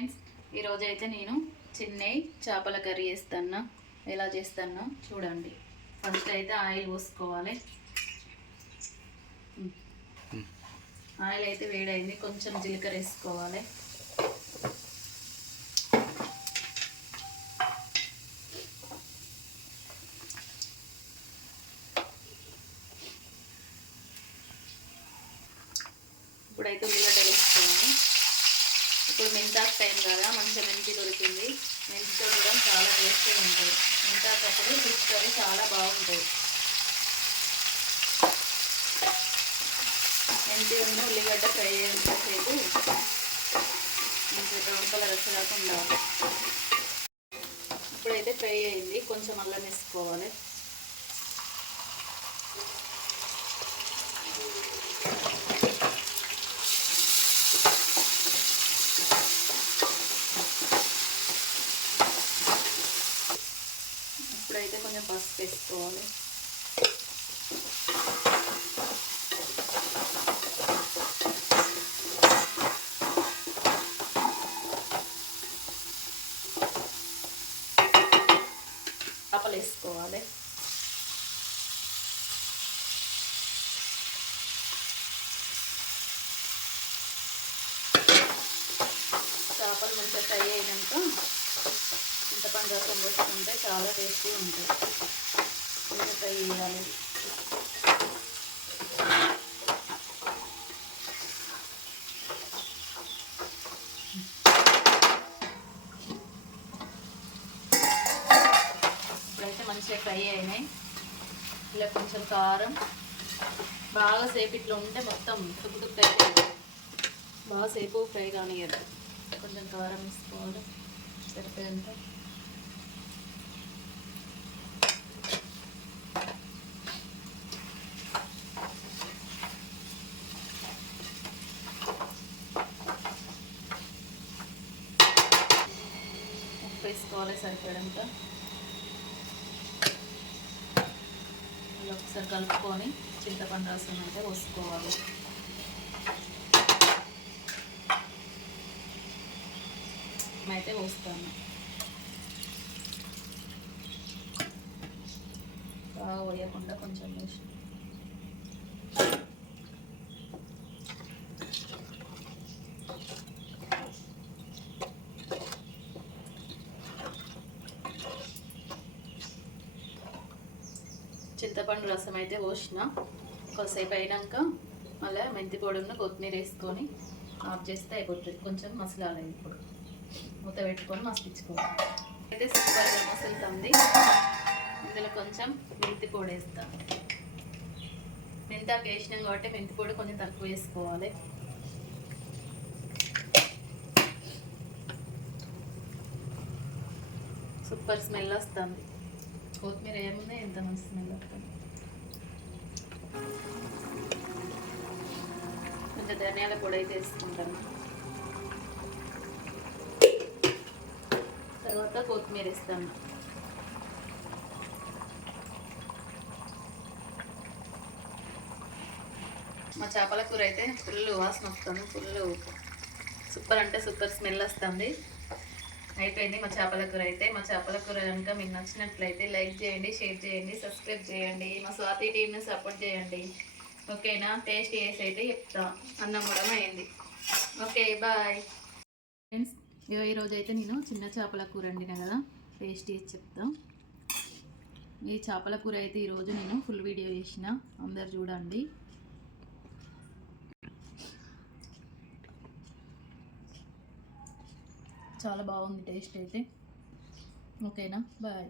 Friends, ఈరోజు అయితే నేను చిన్నై చేపల కర్రీ చేస్తాను. ఎలా చేస్తానో చూడండి. ఫస్ట్ అయితే ఆయిల్ పోసుకోవాలి. ఆయిల్ అయితే వేడైంది, కొంచెం జీలకర్ర వేసుకోవాలి. ఇప్పుడైతే ఉల్లిగడ్డలు వేసుకోవాలి. ఇప్పుడు మెంతాకు టైం కదా, మంచిగా మెంతి దొరికింది. మెంతితో కూడా చాలా టేస్ట్గా ఉంటుంది. మెంతాకు అప్పుడు ఫిష్ కర్రీ చాలా బాగుంటుంది. మెంతి ఉన్న ఉల్లిగడ్డ ఫ్రై అయ్యేంతసేపు మంచిగా బ్రౌన్ కలర్ వచ్చేదాకా ఉండాలి. ఇప్పుడైతే ఫ్రై అయింది, కొంచెం అల్లం వేసుకోవాలి. ఇప్పుడైతే కొంచెం పసుపు వేసుకోవాలి. చేపలు వేసుకోవాలి. చేపలు మంచిగా ఫ్రై అయినాక చింతపండు రసం పోసుకుంటే చాలా టేస్టీగా ఉంటుంది. కొంచెం ఫ్రై చేయాలి. ఇప్పుడైతే మంచిగా ఫ్రై అయినాయి. ఇలా కొంచెం కారం, బాగా సేపు ఇట్లా ఉంటే మొత్తం తుక్కు అయితే బాగా సేపు ఫ్రై కానియద్దు. కొంచెం కారం వేసుకోవాలి సరిపోయేంత. ఉప్పు వేసుకోవాలి సరిపోయేంత. ఒకసారి కలుపుకొని చింతపండు రసం అయితే పోసుకోవాలి. అయితే పోస్తాను. బాగా పోయకుండా కొంచెం వేసి చింతపండు రసం అయితే పోసిన. కొద్దిసేపు అయినాక మళ్ళీ మెంతి పొడిని కొత్తిమీర వేసుకొని ఆఫ్ చేస్తే అయిపోతుంది. కొంచెం మసలాలి. ఇప్పుడు మూత పెట్టుకొని మసిపించుకోవాలి. అయితే సూపర్గా మసులుతుంది. ఇందులో కొంచెం మెంతి పొడి వేస్తాను. మెంతాకు వేసినాం కాబట్టి మెంతి పొడి కొంచెం తక్కువ వేసుకోవాలి. సూపర్ స్మెల్ వస్తుంది. కొత్తిమీర ఏముంది, ఎంత మంచి స్మెల్ వస్తుంది. కొంచెం ధనియాల పొడి అయితే వేసుకుంటాను. తర్వాత కొత్తిమీర వేస్తాను. మా చేపల కూర అయితే ఫుల్ వాసన వస్తుంది. ఫుల్ సూపర్ అంటే సూపర్ స్మెల్ వస్తుంది. అయిపోయింది మా చేపల కూర అయితే. మా చేపల కూర కనుక మీకు నచ్చినట్లయితే లైక్ చేయండి, షేర్ చేయండి, సబ్స్క్రైబ్ చేయండి. మా స్వాతి టీమ్ని సపోర్ట్ చేయండి. ఓకేనా? టేస్ట్ చేసి అయితే చెప్తా. అన్నం కూడా అయింది. Okay, bye friends. ఈరోజు అయితే నేను చిన్న చేపల కూర వండినా కదా, టేస్ట్ చేసి చెప్తా. ఈ చేపల కూర అయితే ఈరోజు నేను ఫుల్ వీడియో చేసిన, అందరు చూడండి. చాలా బాగుంది టేస్ట్ అయితే. ఓకేనా? బాయ్.